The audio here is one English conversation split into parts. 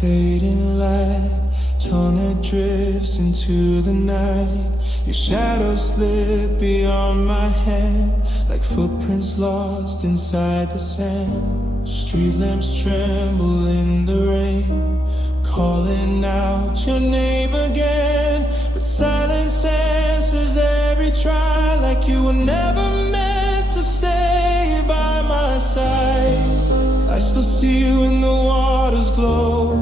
fading light, tunnel drifts into the night. Your shadows slip beyond my head, like footprints lost inside the sand. Street lamps tremble in the rain, calling out your name again. But silence answers every try, like you were never meant to stay by my side. I still see you in the water's glow,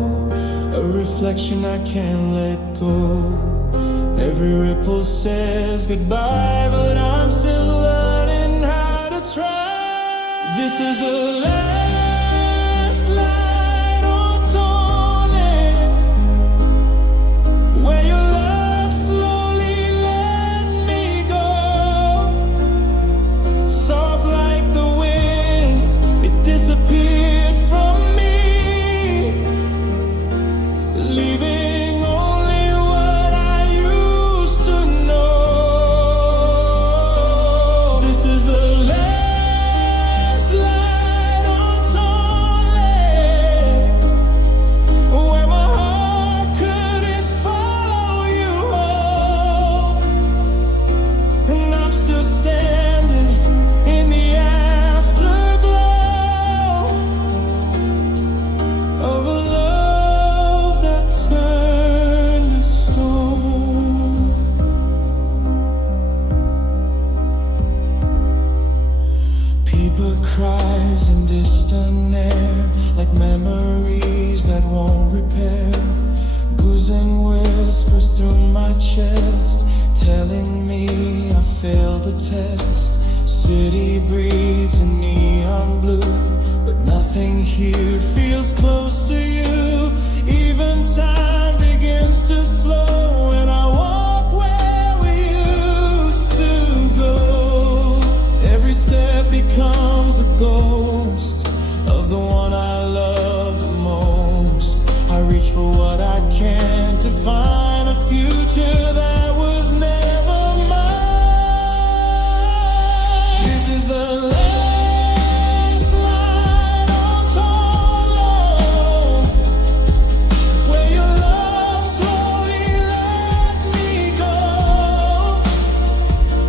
a reflection I can't let go. Every ripple says goodbye, but I'm still learning how to try. This is the last light on Tallinn, where your love slowly let me go. Soft like the wind, it disappeared from me, leaving only what I used to know. This is the last light on Tallinn, where my heart couldn't follow you home. And I'm still standing in the afterglow of a love that turned to stone. People cries in distant air, like memories that won't repair. Guzheng whispers through my chest, telling me I failed the test. City breathes in neon blue, but nothing here feels close to you. Even time begins to slow when I walk where we used to go. Every step becomes a ghost of the one I love the most. I reach for what I can to find a future that was never mine. This is the last light on Tallinn, where your love slowly let me go.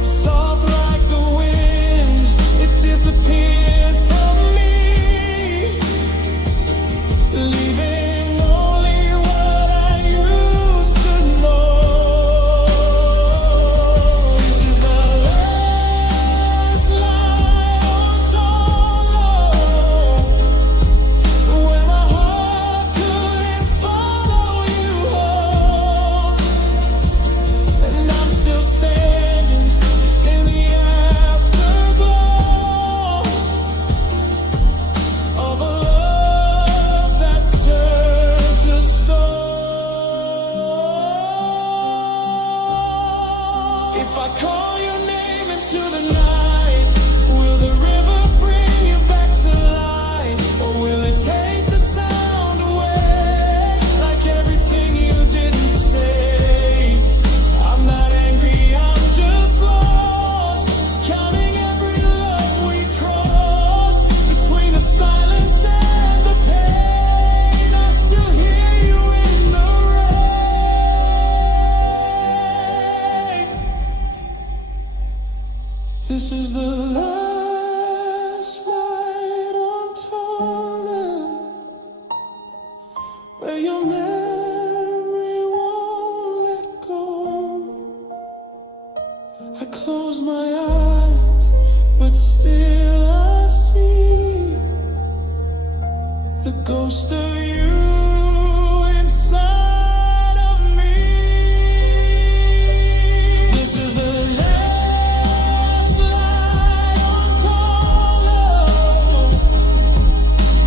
Soft like the wind, it disappeared from me, leaving only what I used to know. This is the last light on Tallinn, where my heart couldn't follow you home. And I'm still standing in the afterglow of a love that turned to stone. If I call your name into the night, will the river bring you back to life, or will it take the sound away, like everything you didn't say? I'm not angry, I'm just lost, counting every love we crossed. Between the silence and the pain, I still hear you in the rain. This is the last night on Tallinn, where your memory won't let go. I close my eyes, but still I see the ghost of you inside of me. This is the last light on Tallinn,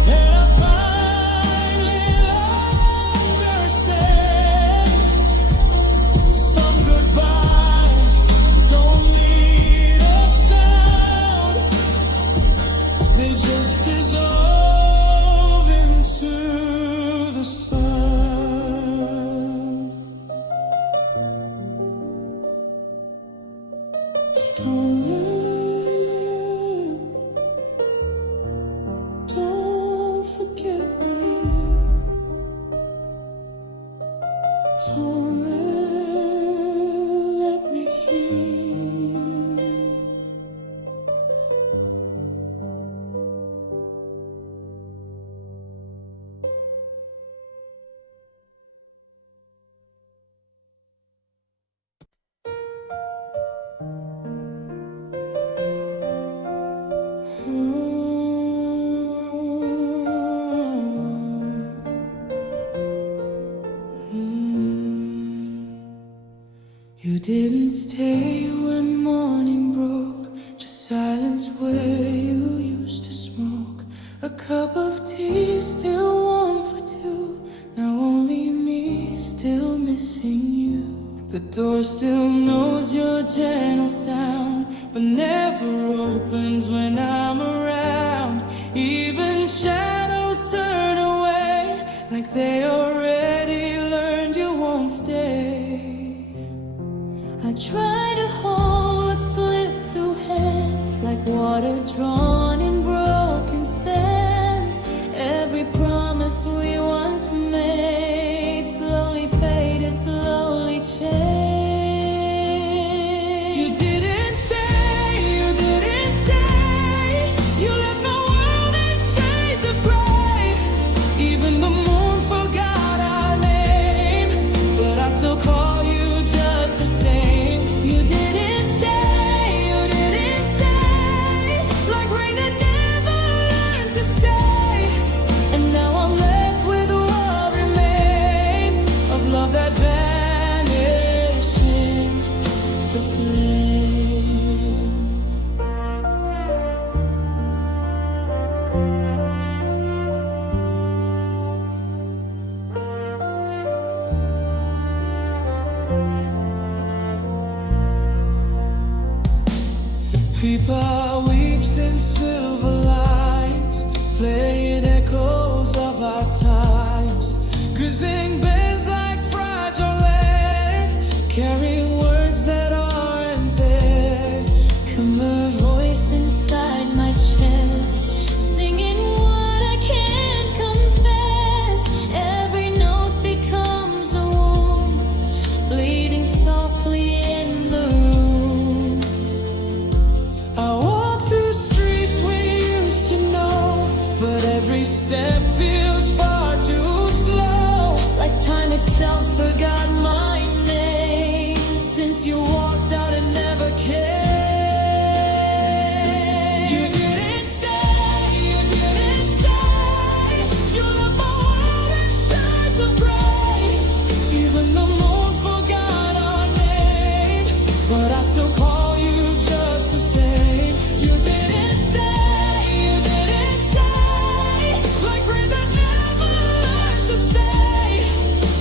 and I finally learned Don't let me hear. You didn't stay when morning broke, just silence where you used to smoke. A cup of tea still warm for two, now only me still missing you. The door still knows your gentle sound, but never opens when I'm around. Even shadows turn away, like they already learned you won't stay. I try to hold what slipped through hands, like water drawn in broken sands. Every promise we once made slowly faded, slowly changed. You didn't stay, you didn't stay. You left my world in shades of gray. Even the moon forgot our name, but I still call you just the same. You didn't stay, you didn't stay. Like rain that never learned to stay. And now I'm left with what remains of love that vanished in the flames. People weeps in silver lines, playing echoes of our times. Guzheng bends like fragile air, carrying words that aren't there. Come a voice inside my chest, singing what I can't confess. Every note becomes a wound, bleeding softly in the room. I walk through streets we used to know, but every step feels far too slow. Like time itself forgot my name. Since you walked out and never came. You didn't stay, you didn't stay. You left my world in shades of gray. Even the moon forgot our name, but I still call you just the same. You didn't stay, you didn't stay. Like rain that never learned to stay.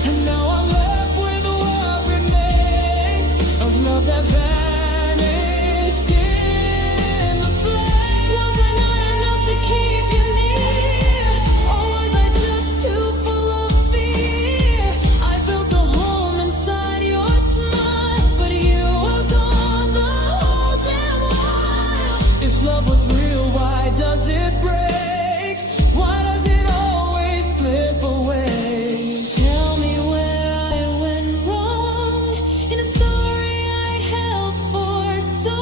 And now I'm left with what remains of love that vanished in the flames. Was I not enough to keep you near? Or was I just too full of fear? I built a home inside your smile, but you were gone the whole damn while. If love was real, why does it break? Why does it always slip away? Tell me where I went wrong in a story I held for so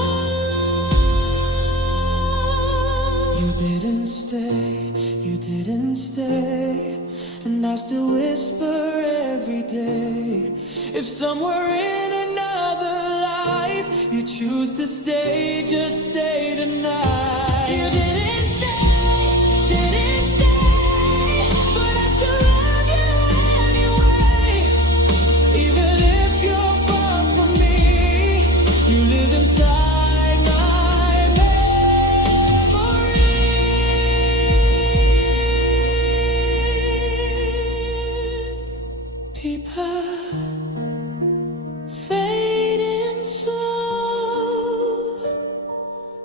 long. You didn't stay, you didn't stay. And I still whisper every day. If somewhere in another life you choose to stay, just stay tonight. You didn't stay, but I still love you anyway. Even if you're far from me, you live inside my memory. People fading slow,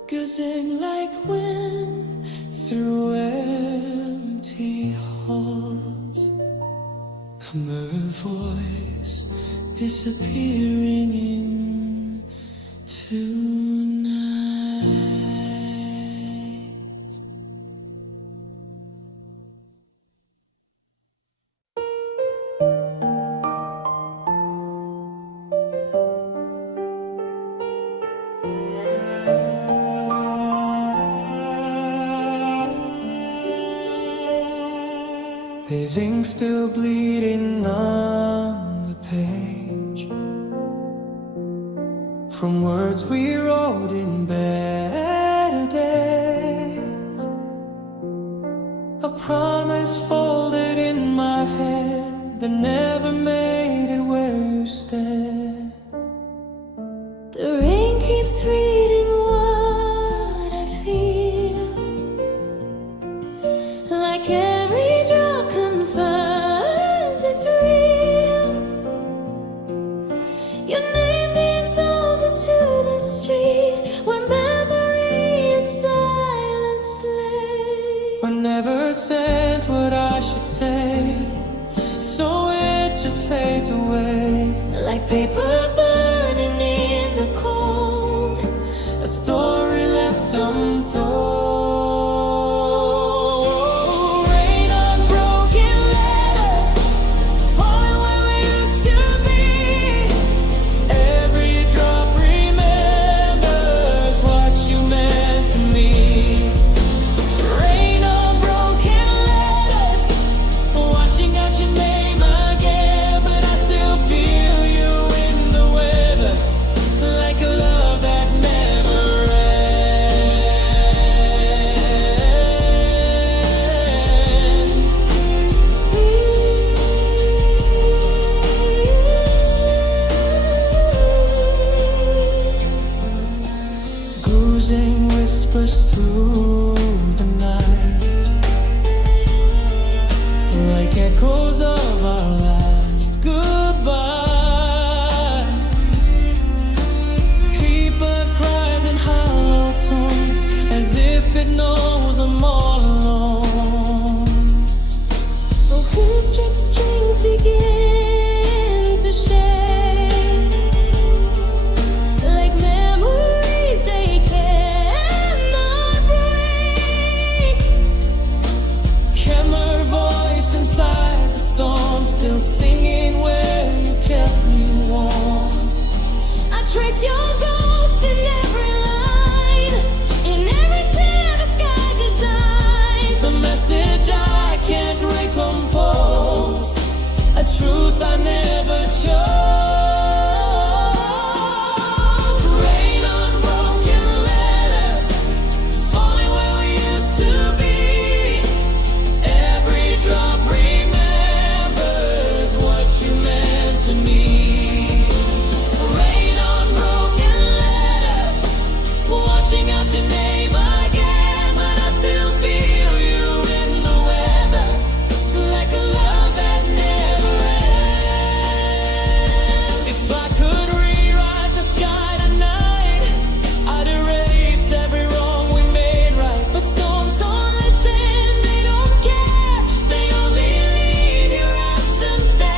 gazing like wind through empty halls. I'm a voice disappearing into night. ink still bleeding on the page from words we wrote in better days. A promise folded in my hand that never made it where you stand. The rain keeps reading what I feel, like every drop confirms it's real. Your name dissolves into the street where memory and silence lay. I never said what I should say, so it just fades away. Like paper burning in the cold, a story left untold. Rain on broken letters, falling where we used to be. Every drop remembers what you meant to me. Rain on broken letters, washing out your name again, but I still feel you in the weather, like a love that never ends. Guzheng whispers through the night, like echoes of our last goodbye. People cries in hollow tone, as if it knows I'm all alone. orchestra strings begin to shake, like memories they cannot break. Camera voice inside the storm, still singing where you kept me warm. I trace your ghost in every line, in every tear the sky designs. The message I can't recompose, a truth I never chose. Rain on broken letters, falling where we used to be. Every drop remembers what you meant to me. Rain on broken letters, washing out your name again, but I still feel you in the weather, like a love that never ends. If I could rewrite the sky tonight, I'd erase every wrong we made right. But storms don't listen, they don't care, they only leave your absence there.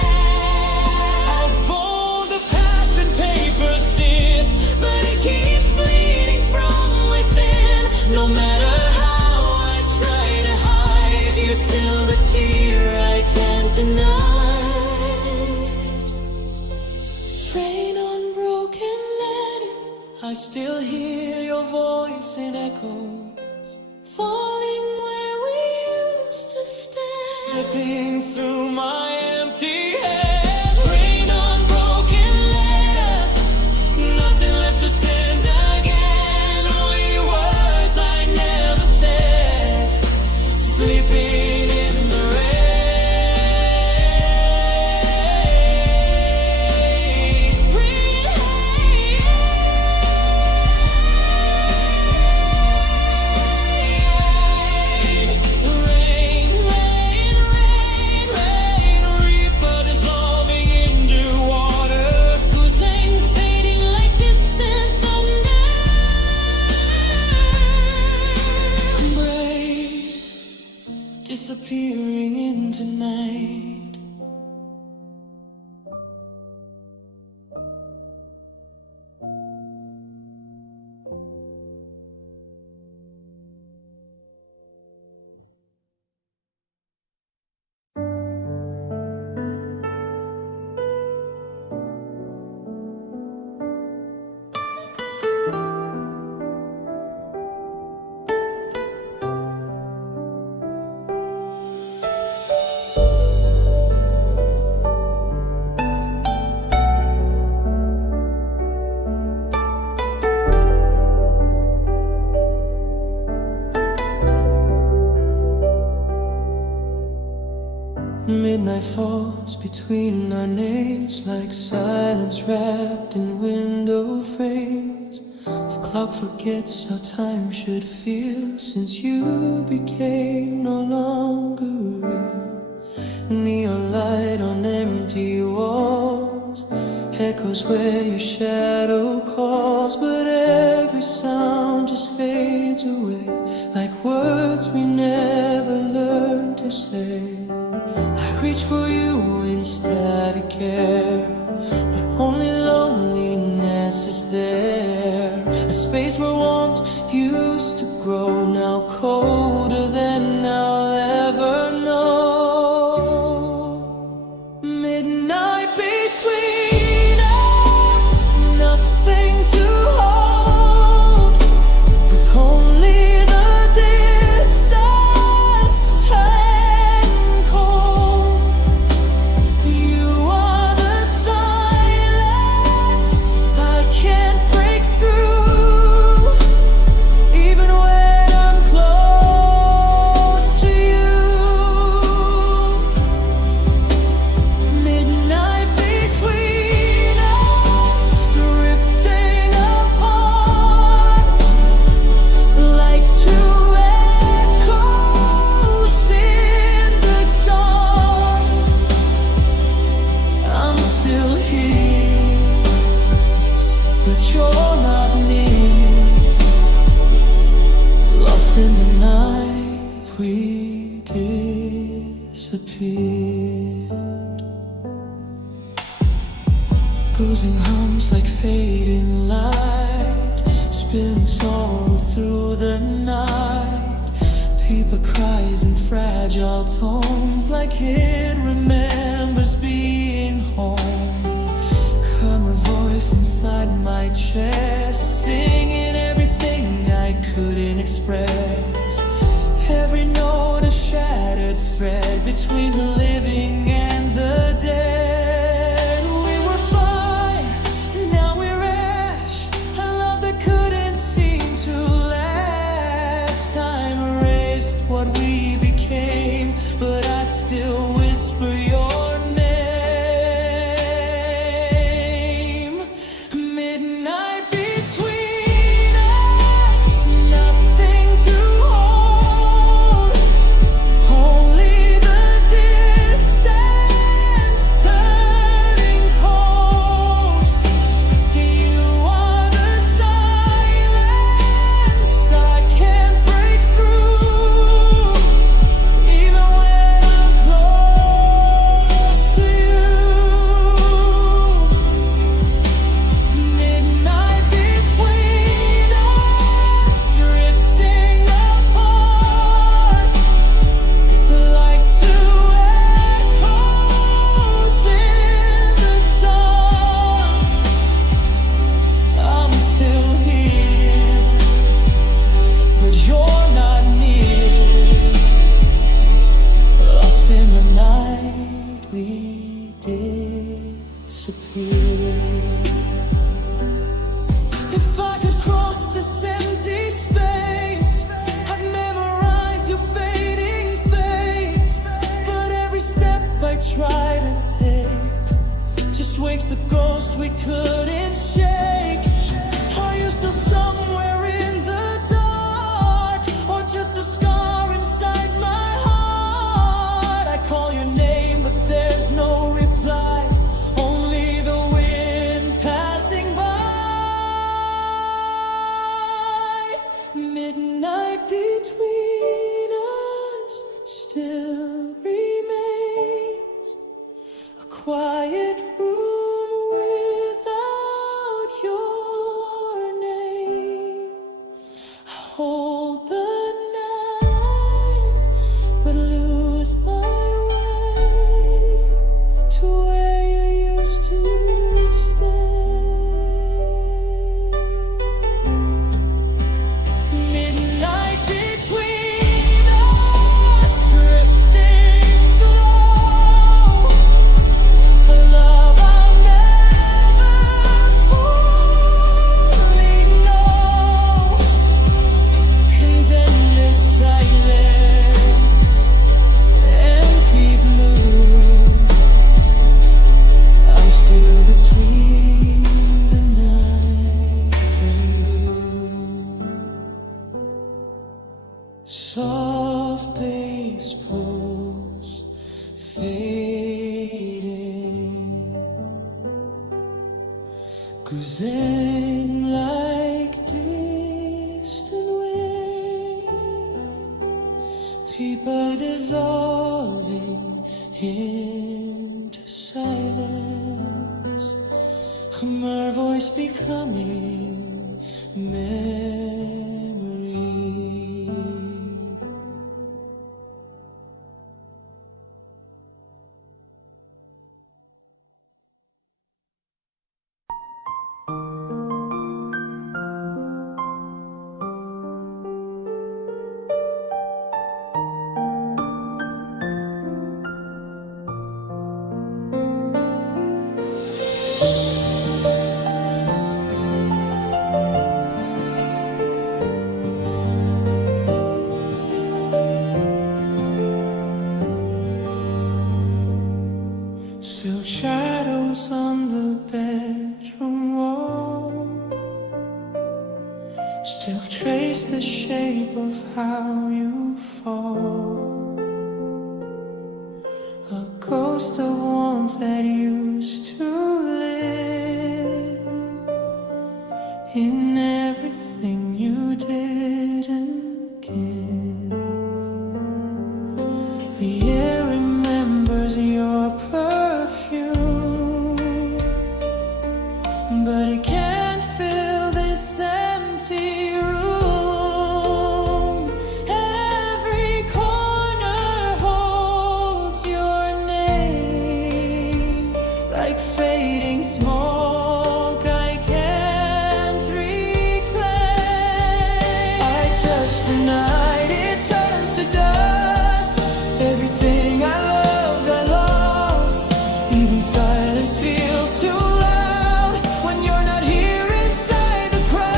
I'll fold the past in paper thin, But it keeps bleeding from within. no matter how I try to hide, You're still the tear I can't deny. Rain on broken letters, I still hear your voice in echoes, falling where we used to stand. slipping through my empty head. Rain on broken letters, nothing left to send again, only words I never said, sleeping in the rain. between our names, like silence wrapped in window frames. The clock forgets how time should feel since you became no longer real. Neon light on empty walls echoes where your shadow calls, but every sound just fades away, like words we never learned to say. I reach for you in static care, but only loneliness is there. A space where warmth used to grow, now colder than I'll ever know. Midnight between us, nothing to hold, only the distance turning cold. You are the silence I can't break through, even when I'm close to you. Midnight between us, drifting apart, like two echoes in the dark. I'm still here, but you're not near. Lost in the night, we disappeared. Guzheng hums like fading light, spilling sorrow through the night. People cries in fragile tones, like it remembers being home. Come a voice inside my chest, singing everything I couldn't express. Every note a shattered thread between the living and the dead. We were fire, and now we're ash, a love that couldn't seem to last. Time erased what we became, but I still whisper your name. Midnight between us, nothing to hold, only the distance turning cold. You are the silence I can't break through, even when I'm close to you. Midnight between us, drifting apart, like two echoes in the dark. I'm still here, but you're not near. Lost in the night, we disappear. If I could cross this empty space, I'd memorize your fading face. But every step I try to take just wakes the ghost we couldn't shake. Are you still somewhere in the dark, or just a scar inside my heart? I call your name, but there's no reply, only the wind passing by. Midnight between us still remains, a quiet room without your name. I hold the night, but lose my way to where you used to stay. Midnight between us, drifting slow, Guzheng like distant wind, people dissolving into silence, her voice becoming memory. Silk shadows on the bedroom wall still trace the shape of how you fall. A ghost of warmth that used to live in everything you didn't give. The air remembers your perfume, but it can't fill this empty room. Every corner holds your name, like fading smoke I can't reclaim. I touch the night, it turns to dust. Everything I loved, I lost. Even silence feels too loud when you're not here inside the crowd.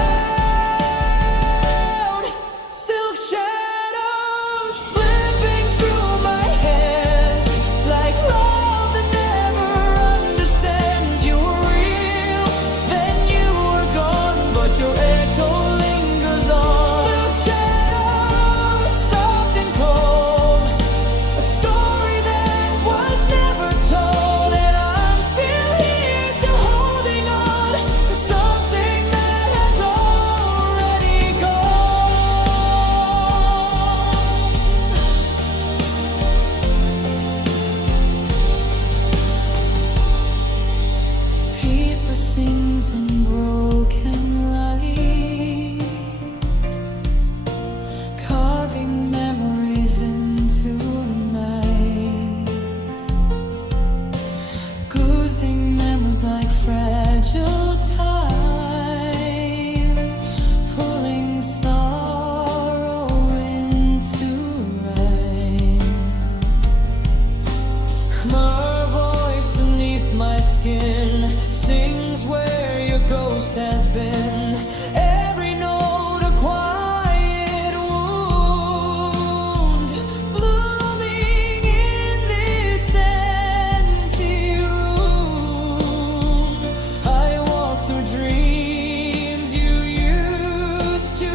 Silk shadows slipping through my hands, like love that never understands. You were real, then you were gone, but your echo lingers on. Silk shadows, soft and cold, a story that was never told, and I'm still here, still holding on to something that has already gone. People sings in broken light, carving memories into night. Guzheng memories like fragile time, pulling sorrow into rhyme. My voice beneath my skin sings where your ghost has been. Every note a quiet wound, blooming in this empty room. I walk through dreams you used to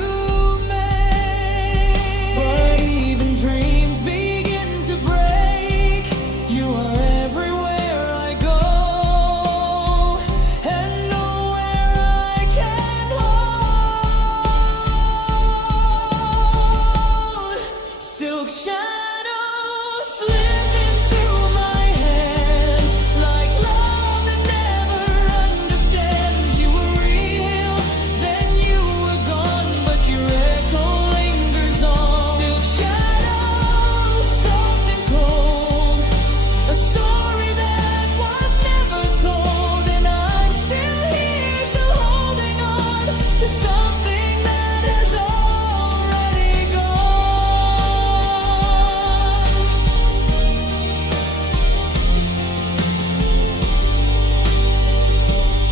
make, but even dreams begin to break. You are everywhere I go, and nowhere I can hold. Silk shadows slipping through my hands, like love that never understands. You were real, then you were gone, but your echo lingers on. Silk shadows, soft and cold, a story that was never told, and I'm still here, still holding on to something that has already gone.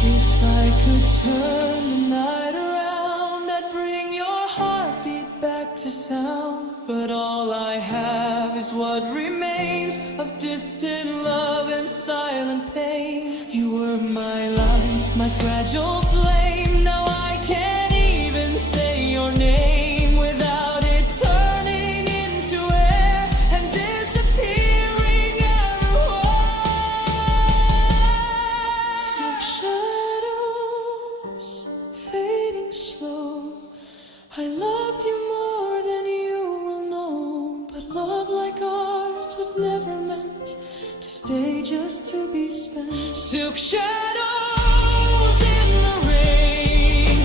If I could turn the night around, I'd bring your heartbeat back to sound. But all I have is what remains of distant love and silent pain. You were my light, my fragile flame. Now I can't even say your name without it turning into air and disappearing everywhere. Silk shadows be spent. Silk shadows in the rain,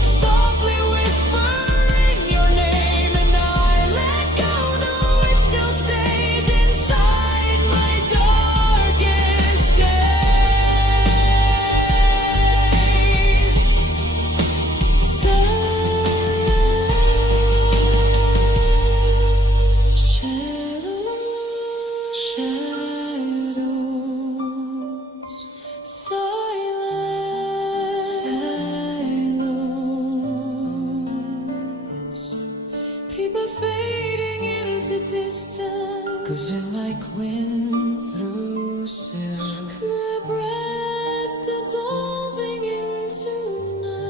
softly whispering your name, and I let go, though it still stays inside my darkest days. Shadows, silence, people fading into distance, Guzheng like wind through silk. my breath dissolving into night.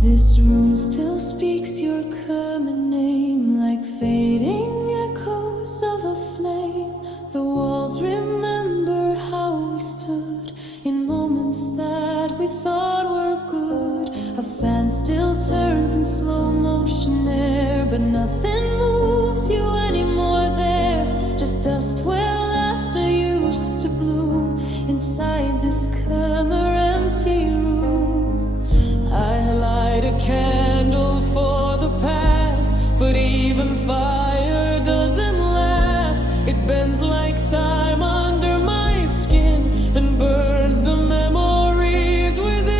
This room still speaks your common name, like fading echoes of a flame. The walls remember how we stood in moments that we thought were good. A fan still turns in slow motion there, but nothing moves you anymore there. Just dust where laughter used to bloom inside this calmer, empty room. I light a candle for the past, but even fire doesn't last. It bends like time under my skin and burns the memories within.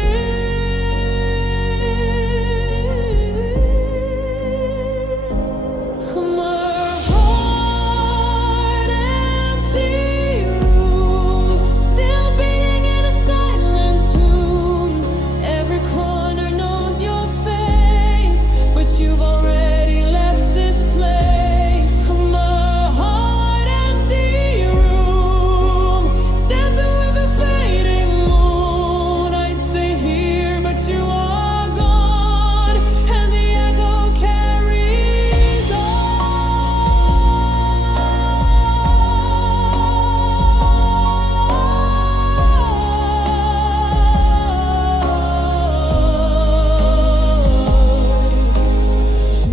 My heart, empty room, still beating in a silent tune. Every corner knows your face, but you've already left this place. My heart, empty room, dancing with the fading moon. I stay here, but you are gone, and the echo carries on.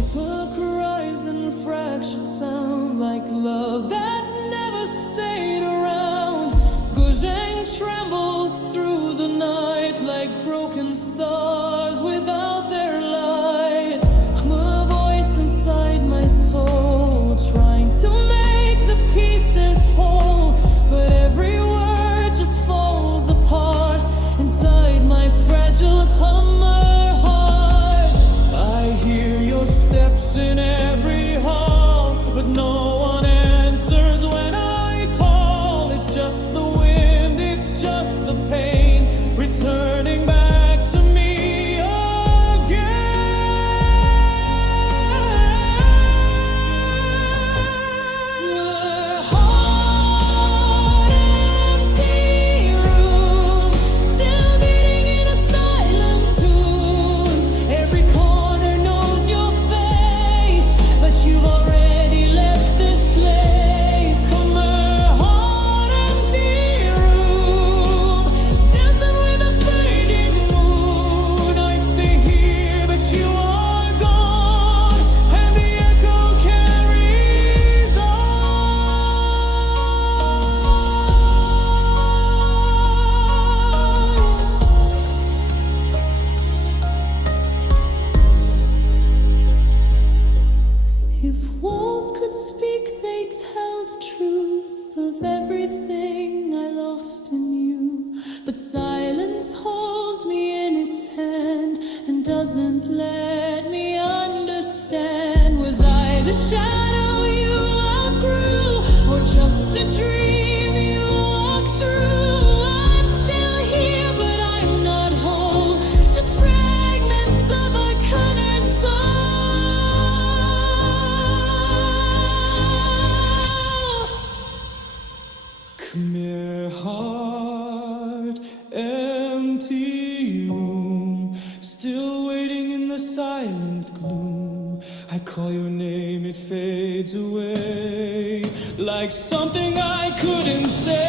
People cries and fractured sound, like love that never stayed around. Guzheng trembles through the night like broken stars without their light. I'm a voice inside my soul, trying to make the pieces whole, but every word just falls apart inside my fragile hammer heart. I hear your steps in every hall, but no one answers when I call. It's just the wind, it's just the pain, returning back to me again. My heart, empty room, still beating in a silent tune. Every corner knows your face, but you've already left this place. My heart, empty room, dancing with a fading moon. I stay here, but you are gone, and the echo carries on. If walls could speak, they'd tell the truth of everything I lost in you. But silence holds me in its hand and doesn't let me understand. Was I the shadow you outgrew, or just a dream you walked through? call your name, it fades away like something I couldn't say.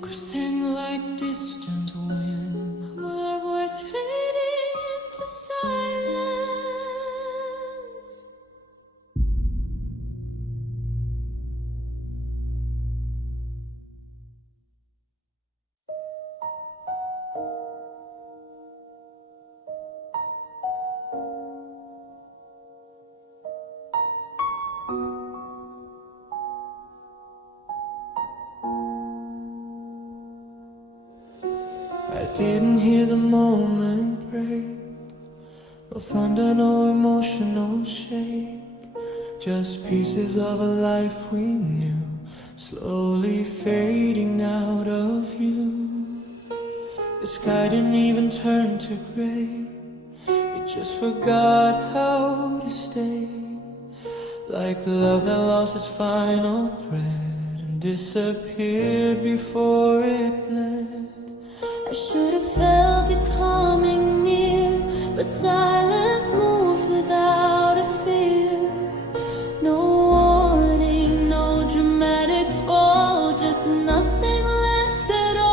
Guzheng like distant wind, our voice fading into silence. I didn't hear the moment break, no thunder, no emotional shake, just pieces of a life we knew, slowly fading out of view. The sky didn't even turn to gray, it just forgot how to stay, like love that lost its final thread and disappeared before it bled. I should have felt it coming near, but silence moves without a fear. No warning, no dramatic fall, just nothing left at all.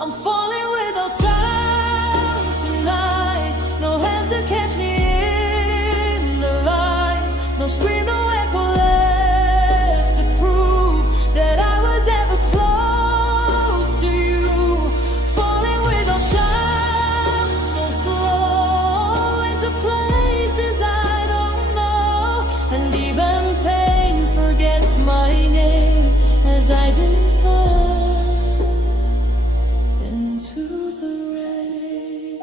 I'm falling without sound tonight, no hands to catch me in the light, no scream, no echo left to prove that I was ever close. I don't know, and even pain forgets my name as I dissolve into the rain.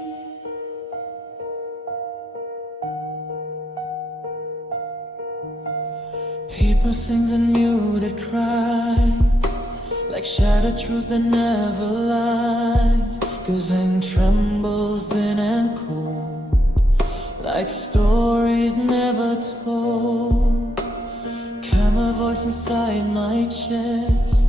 People sings and muted cries, like shattered truth that never lies. Guzheng trembles thin and cold, like stories never told. Camera voice inside my chest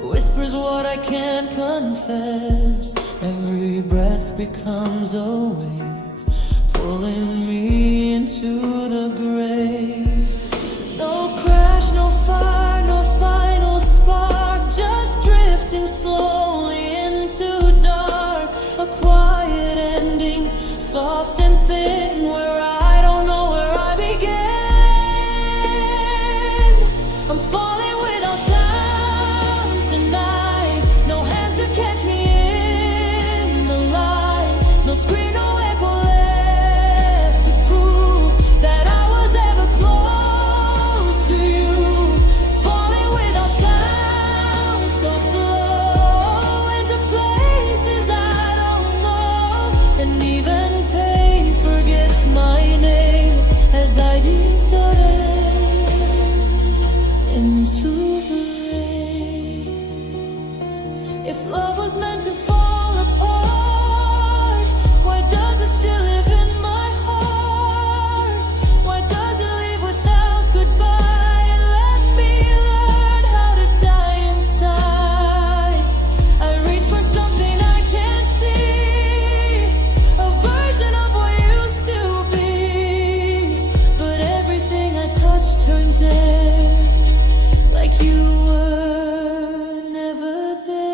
whispers what I can't confess. Every breath becomes a wave, pulling me into the grave. No crash, no fire, no final spark, just drifting slowly into dark. A quiet ending, soft and thin, where I don't know where I began. I'm falling without sound tonight, no hands to catch me in the light, no screen, no echo left to prove that I was ever close to you. Falling without sound, so slow into places I don't know, and even pain forgets my name as I descend into the rain. If love was meant to fall apart, why does it still live in my heart? Why does it leave without goodbye and let me learn how to die inside? I reach for something I can't see, a version of what used to be, but everything I touch turns there, like you were never there.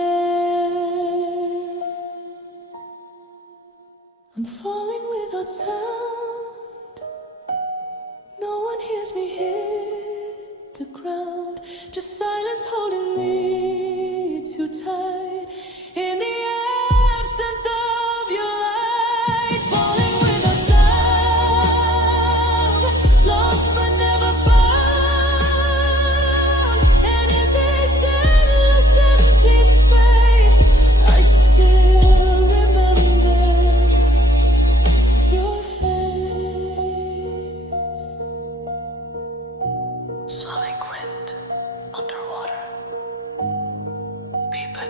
I'm falling without sound, no one hears me hit the ground, just silence holding me too tight in the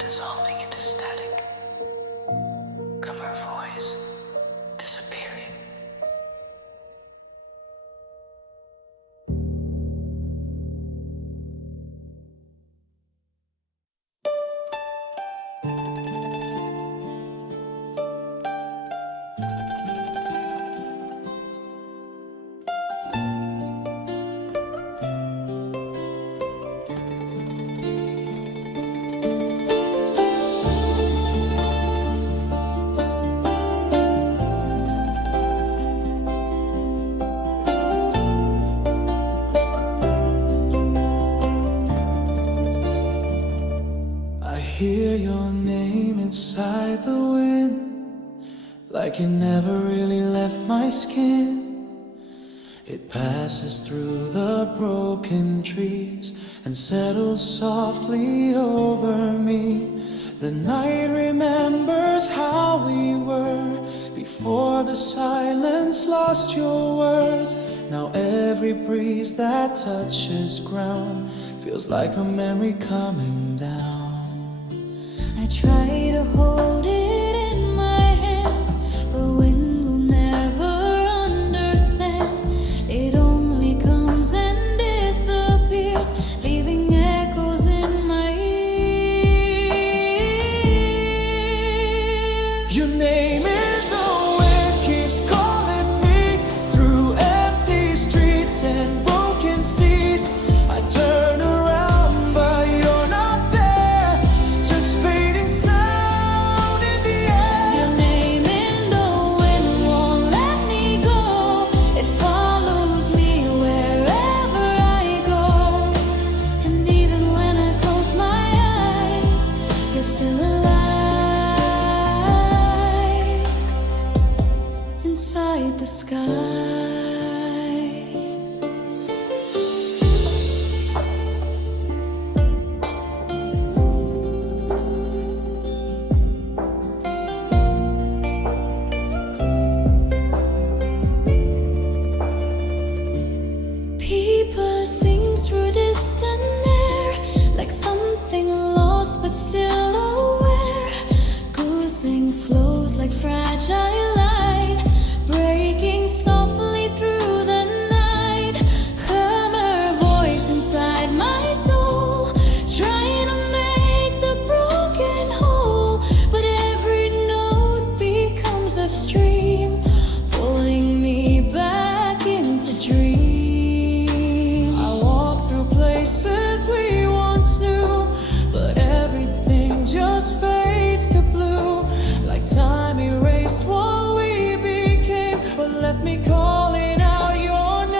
dissolving into static. Come her voice, disappearing. Hear your name inside the wind, like it never really left my skin. It passes through the broken trees and settles softly over me. The night remembers how we were before the silence lost your words. Now every breeze that touches ground feels like a memory coming down. I try to hold it in my hands, but wind will never understand. It only comes and disappears, leaving echoes in my ears. Your name in the wind keeps calling me through empty streets and broken seas. I turn around, but you're not there, just fading sound in the air. Your name in the wind won't let me go. It follows me wherever I go. And even when I close my eyes, you're still alive inside the sky. People sings through distant air, like something lost but still aware. Guzheng flows like fragile light, breaking softly through the night. Hum her voice inside my soul, trying to make the broken whole. But every note becomes a stream, pulling me back into dreams. I walk through places we once knew, but everything just fades to blue, like time erased what we became, but left me calling out your name.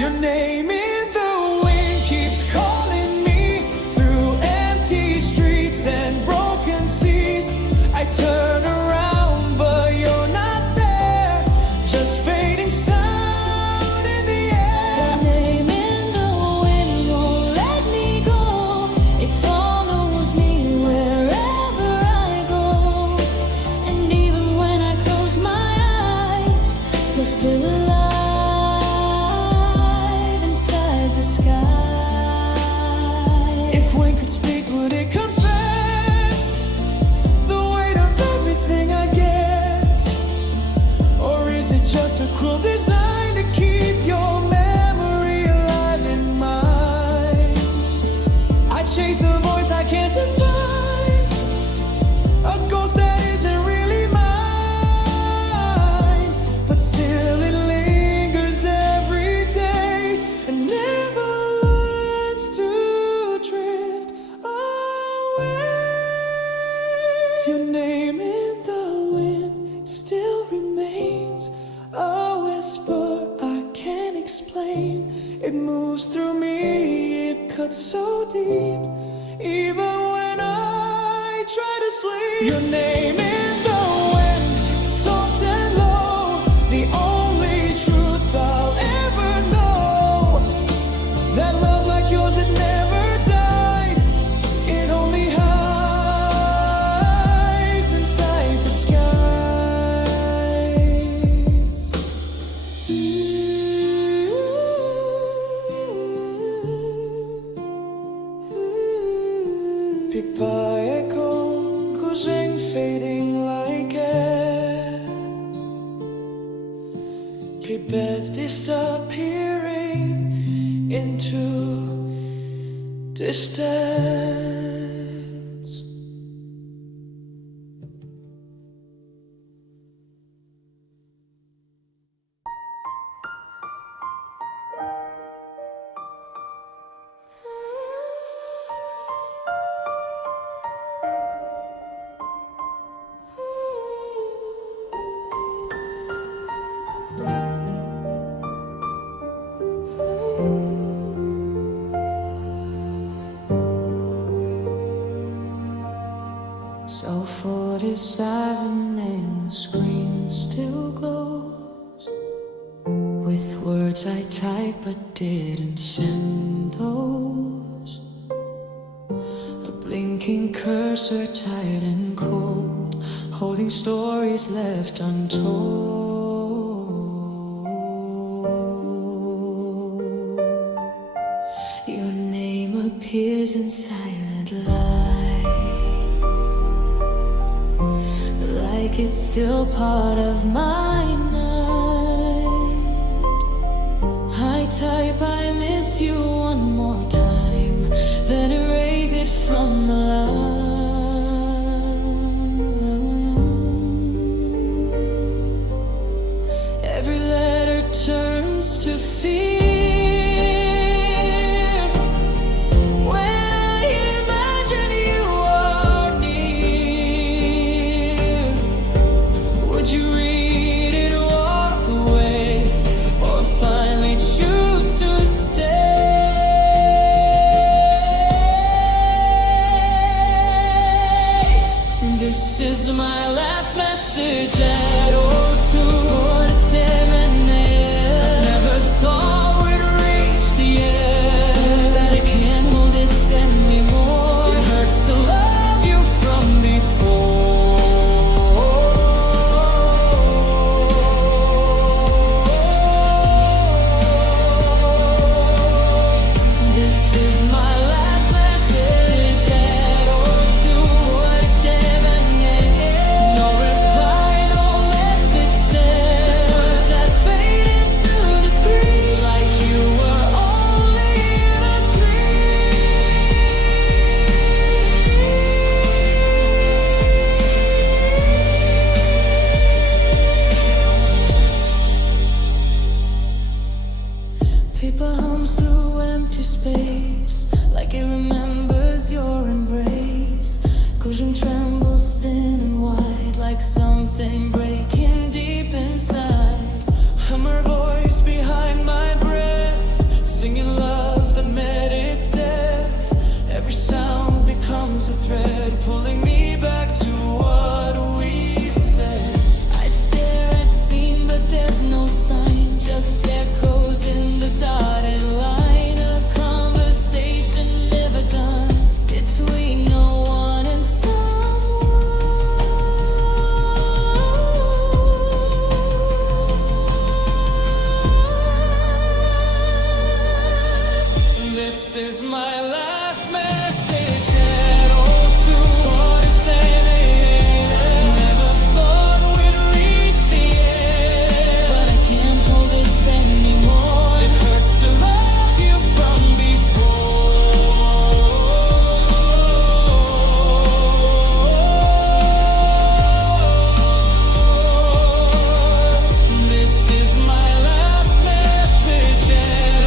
Your name in the wind keeps calling me through empty streets and broken seas. I turn around, but you're not there, just fading sound in the air. Your name in the wind won't let me go. It follows me wherever I go. And even when I close my eyes, you're still alive inside the sky. If wind could speak, would it confess the weight of everything, I guess? Or is it just a cruel design to keep your memory alive in mine? I chase a voice I can't define, a ghost that isn't really mine, but still it lingers every day and never learns to drift away. Your name in the wind still remains a whisper I can't explain. It moves through me, it cuts so deep, even when I try to sleep. Your name in the wind, soft and low, the only truth I'll ever know. That love like yours, it never dies, it only hides inside the skies. Ooh. Prepare disappearing into distance. So 47 and the screen still glows with words I typed but didn't send those. A blinking cursor tired and cold, holding stories left untold. Your name appears in silent light, like it's still part of my night. I type I miss you one more time, then erase it from the line. Every letter turns to fear when I imagine you are near. Would you read it, walk away, or finally choose to stay? This is my last message at 02:47 a.m. Never thought we'd reach the end, that I can't hold this anymore. It hurts to love you from before. This is my last message at 02:47 a.m. No reply, no message sent. Words that fade into the screen, like you were only in a dream. Paper hums through empty space, like it remembers your embrace. Guzheng trembles thin and wide, like something breaking deep inside. I'm her voice behind my breath, singing love that met its death. Every sound becomes a thread, pulling me back to what we said. I stare at scene, but there's no sign, just echoes in the dotted line. A conversation never done between no one and someone. This is my last message at 02:47 a.m. Never thought we'd reach the end, but I can't hold this anymore. It hurts to love you from before. This is my last message at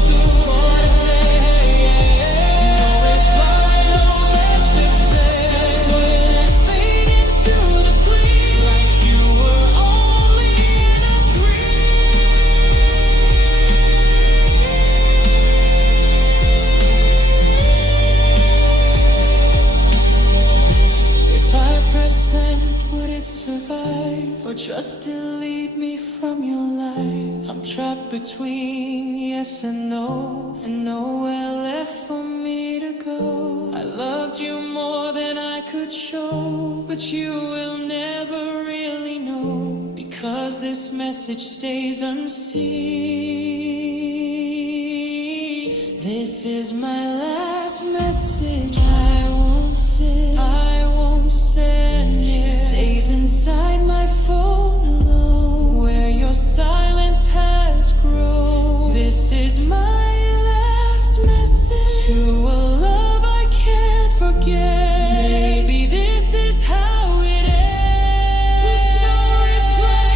02:47 a.m. No reply, no message sent. Words that fade into the screen, like you were only in a dream. If I press send, would it survive, or just delete me from your life? I'm trapped between yes and no, and nowhere left for me to go. I loved you more than I could show, but you will never really know, because this message stays unseen. This is my last message. I won't send it. It stays inside my phone alone, where your silence This is my last message to a love I can't forget. Maybe this is how it ends, with no replay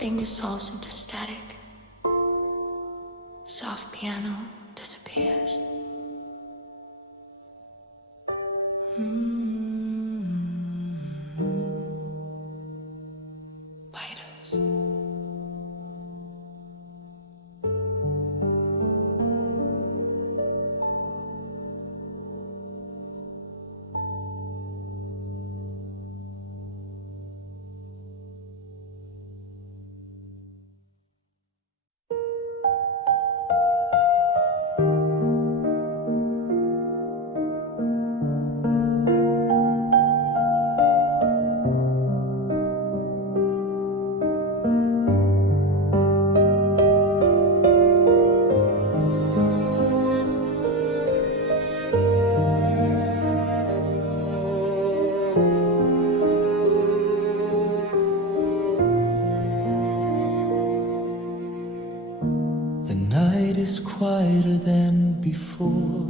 Everything dissolves into static. Soft piano disappears. Lighters. The night is quieter than before.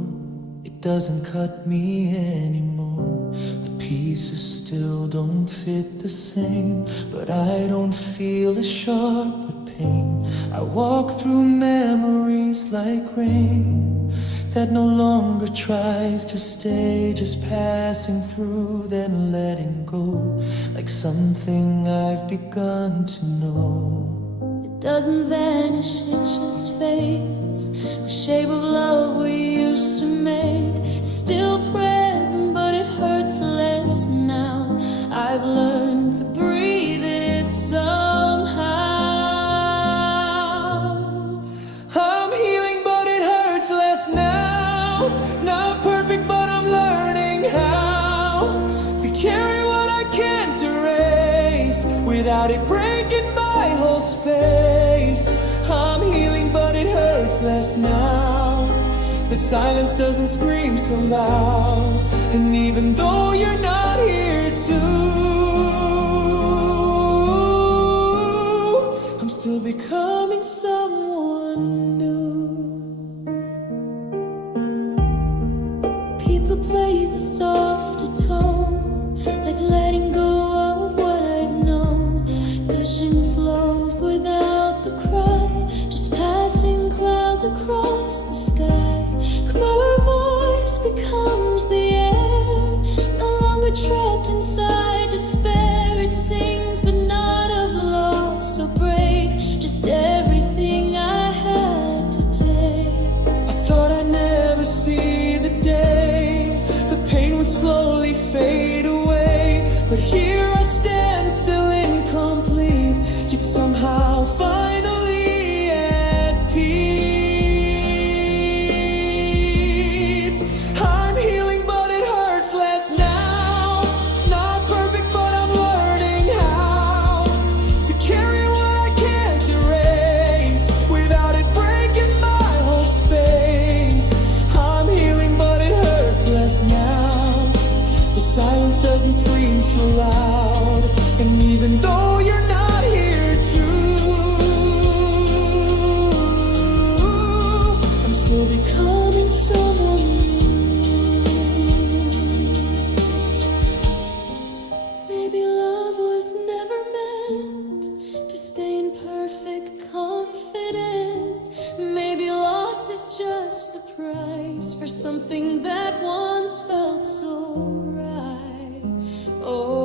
It doesn't cut me anymore. The pieces still don't fit the same, but I don't feel as sharp with pain. I walk through memories like rain that no longer tries to stay, just passing through, then letting go, like something I've begun to know. It doesn't vanish, it just fades. The shape of love we used to make, still present, but it hurts less now. I've learned to breathe it somehow. I'm healing, but it hurts less now. Not perfect, but I'm learning how to carry what I can't erase without it breaking my whole space. I'm healing, but it hurts less now. The silence doesn't scream so loud, and even though you're not here too, I'm still becoming someone new. People plays a softer tone, like letting go of what I've known. Gushing flows without the cry, just passing clouds across the sky. Come our voice becomes the air, no longer trapped inside despair. It sings, but not of loss or break, just everything I had to take. I thought I'd never see the day the pain would slowly fade away, but here I stand, still incomplete, yet somehow finally at peace. I'm healing, but it hurts less now. Not perfect, but I'm learning how to carry what I can't erase without it breaking my whole space. I'm healing, but it hurts less now. The silence doesn't scream so loud, and even though you're not here too, I'm still becoming someone new. Maybe love was never meant to stay in perfect confidence. Maybe loss is just the the price for something that once felt so right? Oh.